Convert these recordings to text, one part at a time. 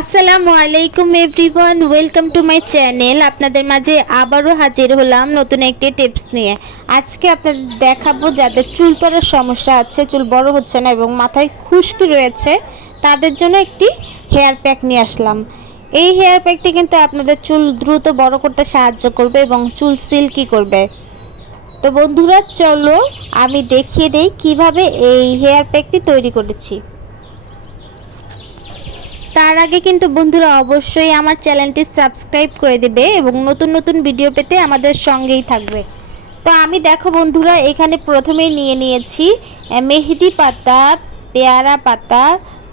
আসসালামু আলাইকুম everyone, welcome to my channel. আপনাদের মাঝে আবারও হাজির হলাম নতুন একটি টিপস নিয়ে। আজকে আপনাদের দেখাবো যাদের চুল পড়ার সমস্যা আছে, চুল বড় হচ্ছে না এবং মাথায় খুশকি রয়েছে, তাদের জন্য একটি হেয়ার প্যাক নিয়ে আসলাম। এই হেয়ার প্যাকটি কিন্তু আপনাদের চুল দ্রুত বড় করতে সাহায্য করবে এবং চুল সিল্কি করবে। তো বন্ধুরা, চলো আমি দেখিয়ে দেই কিভাবে এই হেয়ার প্যাকটি তৈরি করেছি। তার আগে কিন্তু বন্ধুরা অবশ্যই আমার চ্যানেলটি সাবস্ক্রাইব করে দেবে এবং নতুন নতুন ভিডিও পেতে আমাদের সঙ্গেই থাকবে। তো আমি দেখো বন্ধুরা, এখানে প্রথমেই নিয়ে নিয়েছি মেহেদি পাতা, পেয়ারা পাতা,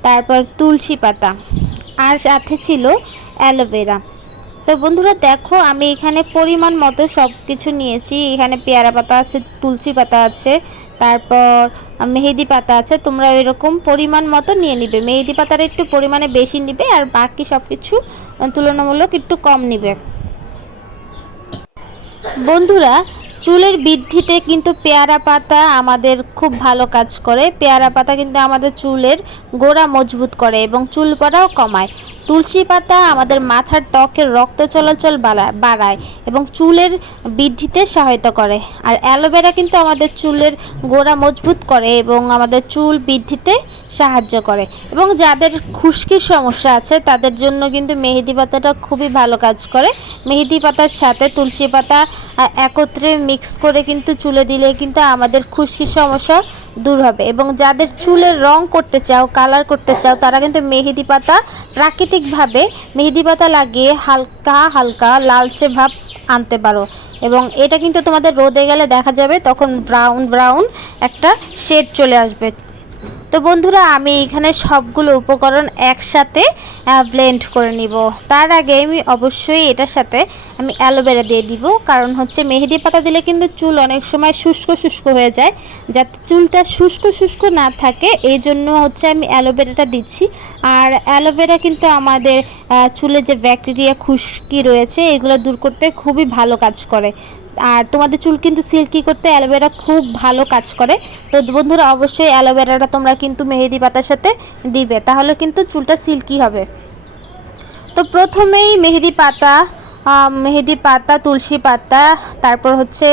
তারপর তুলসী পাতা, আর সাথে ছিল অ্যালোভেরা। তো বন্ধুরা দেখো, আমি এখানে পরিমাণ মতো সব কিছু নিয়েছি। এখানে পেয়ারা পাতা আছে, তুলসী পাতা আছে, তারপর মেহেদি পাতা আছে। তোমরা এরকম পরিমাণ মতো নিয়ে নিবে। মেহেদি পাতার একটু পরিমাণে বেশি নিবে আর বাকি সব কিছু তুলনামূলক একটু কম নিবে। বন্ধুরা, চুলের বৃদ্ধিতে কিন্তু পেয়ারা পাতা আমাদের খুব ভালো কাজ করে। পেয়ারা পাতা কিন্তু আমাদের চুলের গোড়া মজবুত করে এবং চুল পড়াও কমায়। তুলসী পাতা আমাদের মাথার ত্বকের রক্ত চলাচল বাড়ায় এবং চুলের বৃদ্ধিতে সহায়তা করে। আর অ্যালোভেরা কিন্তু আমাদের চুলের গোড়া মজবুত করে এবং আমাদের চুল বৃদ্ধিতে সাহায্য করে। এবং যাদের খুশকির সমস্যা আছে তাদের জন্য কিন্তু মেহেদি পাতাটা খুবই ভালো কাজ করে। মেহেদি পাতার সাথে তুলসী পাতা একত্রে মিক্স করে কিন্তু চুলে দিলে কিন্তু আমাদের খুশকির সমস্যা দূর হবে। এবং যাদের চুলের রং করতে চাও, কালার করতে চাও, তারা কিন্তু মেহেদি পাতা প্রাকৃতিকভাবে মেহেদি পাতা লাগিয়ে হালকা হালকা লালচে ভাব আনতে পারো। এবং এটা কিন্তু তোমাদের রোদে গেলে দেখা যাবে, তখন ব্রাউন ব্রাউন একটা শেড চলে আসবে। তো বন্ধুরা, আমি এখানে সবগুলো উপকরণ একসাথে ব্লেন্ড করে নিব। তার আগে আমি অবশ্যই এটার সাথে আমি অ্যালোভেরা দিয়ে দিব, কারণ হচ্ছে মেহেদি পাতা দিলে কিন্তু চুল অনেক সময় শুষ্ক শুষ্ক হয়ে যায়। যাতে চুলটা শুষ্ক শুষ্ক না থাকে এই জন্য হচ্ছে আমি অ্যালোভেরাটা দিচ্ছি। আর অ্যালোভেরা কিন্তু আমাদের চুলে যে ব্যাকটেরিয়া খুশকি রয়েছে এগুলো দূর করতে খুবই ভালো কাজ করে। আর তোমাদের চুল কিন্তু সিল্কি করতে অ্যালোভেরা খুব ভালো কাজ করে। তো বন্ধুরা, অবশ্যই অ্যালোভেরাটা তোমরা কিন্তু মেহেদি পাতার সাথে দিবে, তাহলে কিন্তু চুলটা সিল্কি হবে। তো প্রথমেই মেহেদি পাতা, তুলসী পাতা, তারপর হচ্ছে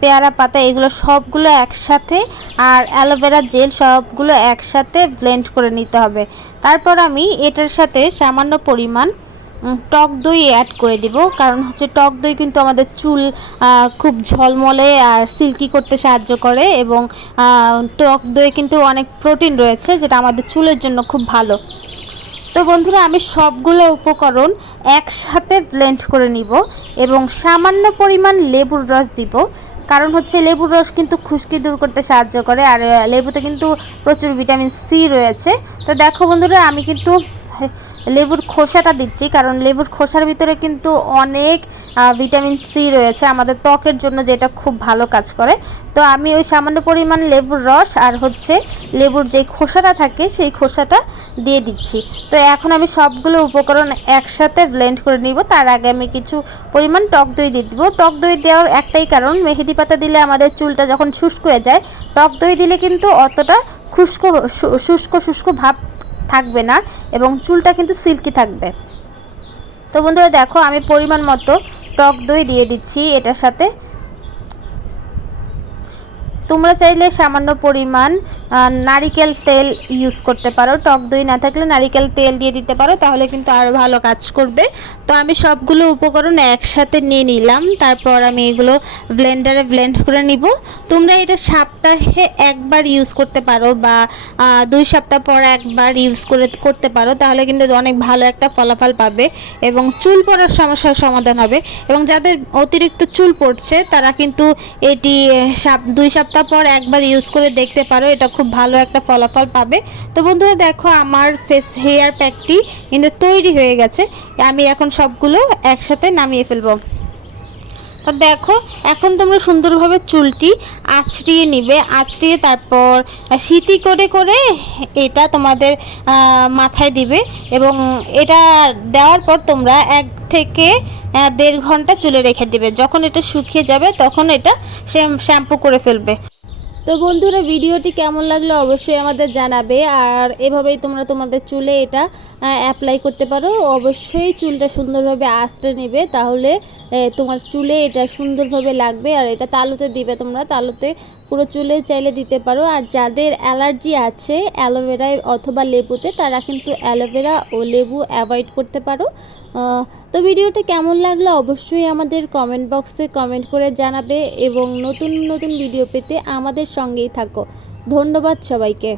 পেয়ারা পাতা, এগুলো সবগুলো একসাথে, আর অ্যালোভেরা জেল সবগুলো একসাথে ব্লেন্ড করে নিতে হবে। তারপর আমি এটার সাথে সামান্য পরিমাণ টক দই অ্যাড করে দিব, কারণ হচ্ছে টক দই কিন্তু আমাদের চুল খুব ঝলমলে আর সিল্কি করতে সাহায্য করে। এবং টক দই কিন্তু অনেক প্রোটিন রয়েছে, যেটা আমাদের চুলের জন্য খুব ভালো। তো বন্ধুরা, আমি সবগুলো উপকরণ একসাথে ব্লেন্ড করে নিব এবং সামান্য পরিমাণ লেবুর রস দিব, কারণ হচ্ছে লেবুর রস কিন্তু খুশকি দূর করতে সাহায্য করে। আর লেবুতে কিন্তু প্রচুর ভিটামিন সি রয়েছে। তো দেখো বন্ধুরা, আমি কিন্তু লেবুর খোসাটা দিচ্ছি, কারণ লেবুর খোসার ভিতরে কিন্তু অনেক ভিটামিন সি রয়েছে আমাদের ত্বকের জন্য, যেটা খুব ভালো কাজ করে। তো আমি ওই সামান্য পরিমাণ লেবুর রস আর হচ্ছে লেবুর যে খোসাটা থাকে সেই খোসাটা দিয়ে দিচ্ছি। তো এখন আমি সবগুলো উপকরণ একসাথে ব্লেন্ড করে নিব। তার আগে আমি কিছু পরিমাণ টক দই দিয়ে দিব। টক দই দেওয়ার একটাই কারণ, মেহেদি পাতা দিলে আমাদের চুলটা যখন শুষ্ক হয়ে যায়, টক দই দিলে কিন্তু অতটা শুষ্ক শুষ্ক ভাব থাকবে না এবং চুলটা কিন্তু সিল্কি থাকবে। তো বন্ধুরা দেখো, আমি পরিমাণ মতো টক দই দিয়ে দিচ্ছি এটার সাথে। তোমরা চাইলে সামান্য পরিমাণ নারিকেল তেল ইউজ করতে পারো। টক দই না থাকলে নারিকেল তেল দিয়ে দিতে পারো, তাহলে কিন্তু আরও ভালো কাজ করবে। তো আমি সবগুলো উপকরণ একসাথে নিয়ে নিলাম। তারপর আমি এগুলো ব্লেন্ডারে ব্লেন্ড করে নিব। তোমরা এটা সপ্তাহে একবার ইউজ করতে পারো বা 2 সপ্তাহ পর একবার ইউজ করতে পারো, তাহলে কিন্তু অনেক ভালো একটা ফলাফল পাবে এবং চুল পড়ার সমস্যার সমাধান হবে। এবং যাদের অতিরিক্ত চুল পড়ছে তারা কিন্তু এটি 2 সপ্তাহ পর একবার ইউজ করে দেখতে পারো, এটা খুব ভালো একটা ফলাফল পাবে। তো বন্ধুরা দেখো, আমার হেয়ার প্যাকটি কিন্তু তৈরি হয়ে গেছে। আমি এখন সবগুলো একসাথে নামিয়ে ফেলবো। তো দেখো, এখন তোমরা সুন্দরভাবে চুলটি আঁচড়িয়ে নিবে, আঁচড়িয়ে তারপর সিটি করে করে এটা তোমাদের মাথায় দিবে। এবং এটা দেওয়ার পর তোমরা 1 থেকে 1.5 ঘন্টা চুলে রেখে দিবে। যখন এটা শুকিয়ে যাবে তখন এটা শ্যাম্পু করে ফেলবে। তো বন্ধুরা, ভিডিওটি কেমন লাগলো অবশ্যই আমাদের জানাবে। আর এভাবেই তোমরা তোমাদের চুলে এটা অ্যাপ্লাই করতে পারো। অবশ্যই চুলটা সুন্দরভাবে আঁচড়ে নেবে, তাহলে তোমার চুলে এটা সুন্দরভাবে লাগবে। আর এটা তালুতে দিবে, তোমরা তালুতে পুরো চুলে চাইলে দিতে পারো। আর যাদের অ্যালার্জি আছে অ্যালোভেরায় অথবা লেবুতে, তারা কিন্তু অ্যালোভেরা ও লেবু অ্যাভয়েড করতে পারো। তো ভিডিওটা কেমন লাগলো অবশ্যই আমাদের কমেন্ট বক্সে কমেন্ট করে জানাবে, এবং নতুন নতুন ভিডিও পেতে আমাদের সঙ্গেই থাকো। ধন্যবাদ সবাইকে।